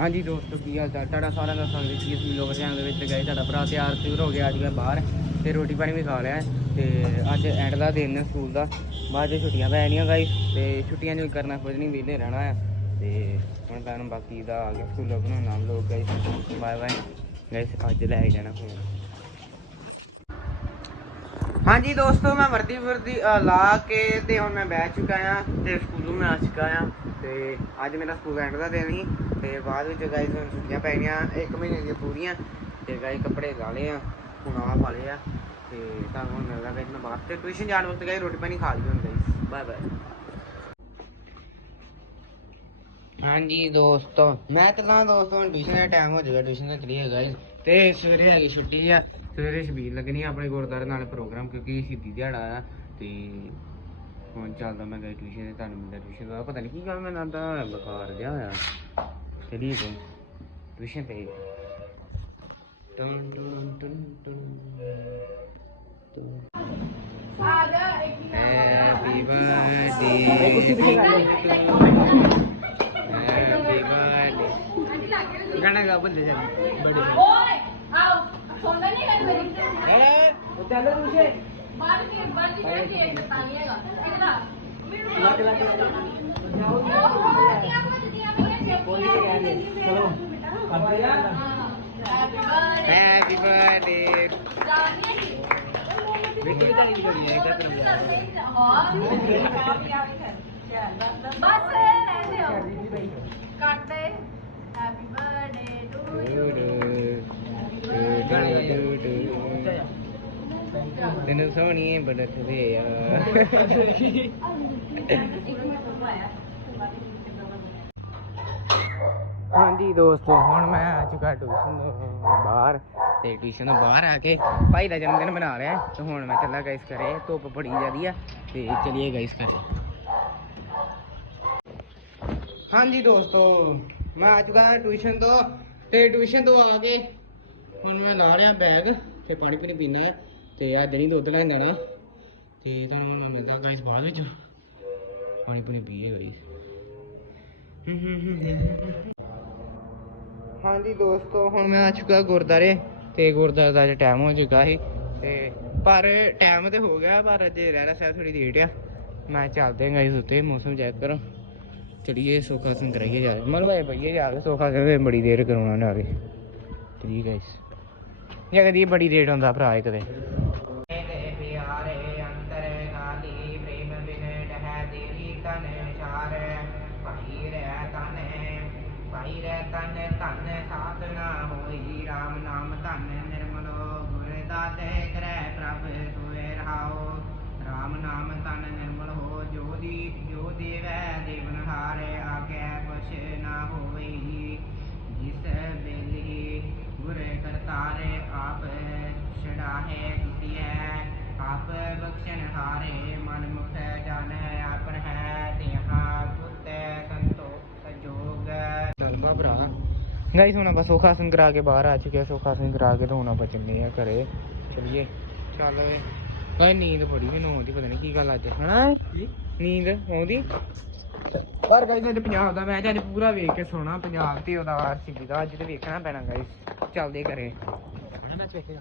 ਹਾਂਜੀ ਦੋਸਤੋ, ਕੀ ਹਾਲ ਚਾਲ? ਤੁਹਾਡਾ ਸਾਰਿਆਂ ਦਾ ਸਵਾਗਤ ਹੈ ਜੀ ਇਸ ਵੀਡੀਓ ਚੈਨਲ ਦੇ ਵਿੱਚ। ਗਏ ਤੁਹਾਡਾ ਭਰਾ ਤਿਆਰ ਤਿਉਰ ਹੋ ਗਿਆ ਅੱਜ ਗਿਆ ਬਾਹਰ ਤੇ ਰੋਟੀ ਪਾਣੀ ਵੀ ਖਾ ਲਿਆ ਹੈ ਤੇ ਅੱਜ ਐਂਡ ਦਾ ਦਿਨ ਹੈ ਸਕੂਲ ਦਾ। ਬਾਅਦ 'ਚ ਛੁੱਟੀਆਂ ਪੈ ਜਾਣੀਆਂ ਗਾਈਸ ਤੇ ਛੁੱਟੀਆਂ 'ਚ ਕਰਨਾ, ਕੁਝ ਨਹੀਂ ਵਿਹਲੇ ਰਹਿਣਾ ਆ। ਤੇ ਹੁਣ ਤੁਹਾਨੂੰ ਬਾਕੀ ਦਾ ਆ ਗਿਆ ਸਕੂਲ ਬਣਾਉਣਾ ਲੋਕ ਗਾਈਸ ਬਾਏ ਬਾਏ। ਗਾਈਸ ਅੱਜ ਲੈ ਜਾਣਾ ਹੁਣ ਹਾਂਜੀ ਦੋਸਤੋ, ਮੈਂ ਵਰਦੀ ਵਰਦੀ ਲਾ ਕੇ ਤੇ ਹੁਣ ਮੈਂ ਬਹਿ ਚੁੱਕਾ ਆ ਤੇ ਸਕੂਲੋਂ ਮੈਂ ਆ ਚੁੱਕਾ ਆ। ਤੇ ਅੱਜ ਮੇਰਾ ਸਕੂਲ ਐਂਡ ਦਾ ਦਿਨ ਸੀ ਤੇ ਬਾਅਦ ਵਿੱਚ ਗਾਈਸ ਹੁਣ ਛੁੱਟੀਆਂ ਪੈ ਗਈਆਂ ਇੱਕ ਮਹੀਨੇ ਦੀਆਂ ਪੂਰੀਆਂ ਤੇ ਗਾਈਸ ਕੱਪੜੇ ਲਾ ਲਏ ਆ ਹੁਣ ਆ ਪਾ ਲਏ ਆ ਤੇ ਤੁਹਾਨੂੰ ਹੁਣ ਮਿਲਦਾ ਗਾਈਸ ਮੈਂ ਬਾਹਰ ਤੇ ਟਿਊਸ਼ਨ ਜਾਣ ਵਕਤ ਗਾਈਸ ਰੋਟੀ ਪਾਣੀ ਖਾ ਲਈ ਹੁਣ ਗਾਈਸ ਬਾਏ ਬਾਏ ਹਾਂਜੀ ਦੋਸਤੋ ਮੈਂ ਤਾਂ ਨਾ ਦੋਸਤੋ ਹੁਣ ਟਿਊਸ਼ਨ ਦਾ ਟਾਈਮ ਹੋ ਜਾਏਗਾ ਟਿਊਸ਼ਨ ਦਾ ਚਲੀ ਗਾਈਸ ਤੇ ਸਵੇਰੇ ਹੈਗੀ ਛੁੱਟੀ ਆ ਸਵੇਰੇ ਛਬੀਲ ਲੱਗਣੀ ਆ ਆਪਣੇ ਗੁਰਦੁਆਰੇ ਨਾਲ ਪ੍ਰੋਗਰਾਮ ਕਿਉਂਕਿ ਸ਼ਹੀਦੀ ਦਿਹਾੜਾ ਆ ਤੇ ਹੁਣ ਚੱਲਦਾ ਮੈਂ ਗਈ ਟਿਊਸ਼ਨ ਤੇ ਤੁਹਾਨੂੰ ਮਿਲਦਾ ਟਿਊਸ਼ਨ ਦਾ ਪਤਾ ਨਹੀਂ ਕੀ ਗੱਲ ਮੈਂ ਨਾਂਦਾ ਬੁਖਾਰ ਜਿਹਾ ਹੋਇਆ। ਚਲੀਏ ਤੂੰ ਟਿਊਸ਼ਨ ਤੇ ਟਨ ਟਨ ਟਨ ਟਨ ਹੈਪੀ ਬਰਥਡੇ ਹੈਪੀ ਬਰਥਡੇ ਗਾਣਾ ਗਾ ਬੰਦੇ ਜਾ ਬੜੇ ਓਏ ਆਓ। ਸੁਣਦਾ ਨਹੀਂ ਗੱਲ ਮੇਰੀ ਉਹ ਚੱਲ ਟਿਊਸ਼ਨ ਬਾਹਰ ਕੇ ਬਾਹਰ ਕੇ ਕੇਕ ਦਿੱਤਾ ਨਹੀਂ ਹੈਗਾ। ਕਿਹਦਾ ਚਲੋ। ਹੈਪੀ ਬਰਥਡੇ ਵੇਖੀ ਤਾਂ ਨਹੀਂ ਕਰੀ ਹੈ। ਕਿਹਦਾ ਬਸ ਰਹਿੰਦੇ ਹੋ। ਕੱਟਦੇ ਹੈਪੀ ਬਰਥਡੇ ਟੂ ਤੈਨੂੰ ਸੋਹਣੀ ਬੜਤ ਆ ਹਾਂਜੀ ਦੋਸਤੋ, ਹੁਣ ਮੈਂ ਆ ਚੁੱਕਾ ਟਿਊਸ਼ਨ ਤੋਂ ਬਾਹਰ ਤੇ ਟਿਊਸ਼ਨ ਤੋਂ ਬਾਹਰ ਆ ਕੇ ਭਾਈ ਦਾ ਜਨਮ ਦਿਨ ਮਨਾ ਲਿਆ ਤੇ ਹੁਣ ਮੈਂ ਚੱਲਾ ਗਾਇਸ ਕਰੇ ਧੁੱਪ ਬੜੀ ਜ਼ਿਆਦੀ ਆ ਤੇ ਚਲਿਏ ਗਾਇਸ ਕਰੇ ਹਾਂਜੀ ਦੋਸਤੋ, ਮੈਂ ਆ ਚੁੱਕਾ ਟਿਊਸ਼ਨ ਤੋਂ ਤੇ ਟਿਊਸ਼ਨ ਤੋਂ ਆ ਕੇ ਹੁਣ ਮੈਂ ਲਾ ਲਿਆ ਬੈਗ ਤੇ ਪਾਣੀ ਪੀਣੀ ਪੀਣਾ ਹੈ। ਤੇ ਅੱਜ ਨਹੀਂ ਦੁੱਧ ਲੈਣ ਜਾਣਾ। ਤੇ ਤੁਹਾਨੂੰ ਮੈਂ ਮਿਲਦਾ ਗਾਇਸ ਬਾਅਦ ਵਿੱਚ। ਪਾਣੀ ਪੀਣੀ ਪੀਏ ਗਾਇਸ ਹਾਂਜੀ ਦੋਸਤੋ ਹੁਣ ਮੈਂ ਆ ਚੁੱਕਾ ਗੁਰਦਾਰੇ ਤੇ ਗੁਰਦਾਰੇ ਦਾ ਟਾਈਮ ਹੋ ਚੁੱਕਾ ਸੀ। ਤੇ ਪਰ ਟਾਈਮ ਤੇ ਹੋ ਗਿਆ ਪਰ ਅਜੇ ਰਹਿਣਾ ਸਾਹਿਬ ਥੋੜੀ ਲੇਟ ਆ। ਮੈਂ ਚੱਲਦੇ ਗਾਇਸ ਉੱਤੇ ਮੌਸਮ ਚੈੱਕ ਕਰੋ। ਚੜੀਏ ਸੋਖਾ ਸਿੰਘ ਕਰਾਈਏ ਜਾ ਮਨ ਭਾਈ ਭਈਏ ਜਾ ਕੇ ਸੋਖਾ ਸਿੰਘ ਬੜੀ ਦੇਰ ਕਰਾਉਣਾ ਨਾ ਕੇ ਠੀਕ ਹੈ ਇਸ ਜਾਂ ਕਦੀ ਬੜੀ ਲੇਟ ਹੁੰਦਾ ਭਰਾ ਇੱਕ ਦੇ ਤਨ ਭਾਈ ਰਹਿ ਤਨ ਭਾਈ ਰਹਿ ਤਨ ਧਨ ਸਾਧਨਾ ਹੋਈ RAM ਨਾਮ ਧਨ ਨਿਰਮਲੋ ਗੁਰ ਦਾਤੇ ਕਰੈ ਪ੍ਰਭ ਹੋਏ ਰਹਾਓ RAM ਨਾਮ ਧਨ ਨਿਰਮਲ ਹੋ, ਜੋ ਦੀ, ਜੋ ਦੇਵੈ ਦੇਵਨ ਹਾਰੇ ਆਗੇ ਕੁਛ ਨਾ ਹੋਈ। ਜਿਸ ਬੇਲੀ ਗੁਰ ਕਰਤਾਰੇ ਆਪ ਛੜਾਹੇ ਦੁਤੀਐ ਆਪ ਬਖਸ਼ਣ ਹਾਰੇ ਮਨ ਮੁਖ ਗਾਈਸ ਹੁਣ ਆਪਾਂ ਸੋਖਾ ਸਿੰਘ ਕਰਾ ਕੇ ਬਾਹਰ ਆ ਚੁੱਕੇ ਆ ਸੋਖਾ ਸਿੰਘ ਕਰਾ ਕੇ ਤੇ ਹੁਣ ਆਪਾਂ ਚੱਲੇ ਆ ਘਰੇ। ਚਲਿਏ। ਚੱਲ ਵੇ ਓਏ ਨੀਂਦ ਬੜੀ ਮੈਨੂੰ ਆਉਂਦੀ ਪਤਾ ਨਹੀਂ ਕੀ ਗੱਲ ਅੱਜ। ਹਨਾ? ਨੀਂਦ ਆਉਂਦੀ ਪਰ ਗਾਈਸ ਅੱਜ ਪੰਜਾਬ ਦਾ ਮੈਚ ਅੱਜ ਪੂਰਾ ਵੇਖ ਕੇ ਸੋਣਾ ਪੰਜਾਬ ਤੇ ਉਹਦਾ ਆਰਸੀਬੀ ਦਾ ਅੱਜ ਤੇ ਵੇਖਣਾ ਪੈਣਾ ਗਾਈਸ ਚੱਲਦੇ ਘਰੇ। ਮੈਚ ਵੇਖੇਗਾ।